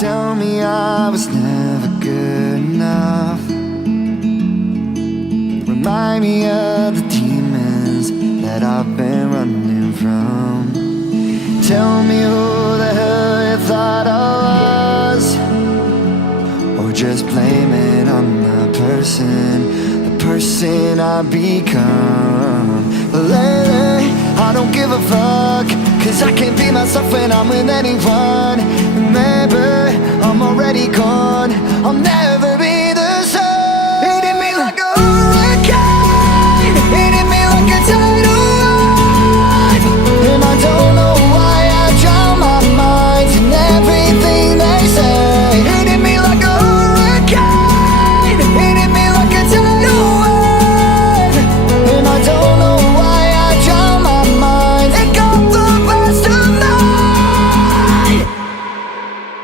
Tell me I was never good enough. Remind me of the demons that I've been running from. Tell me who the hell you thought I was, or just blame it on the person I become. Lately, I don't give a fuck, 'cause I can't be myself when I'm with anyone. Maybe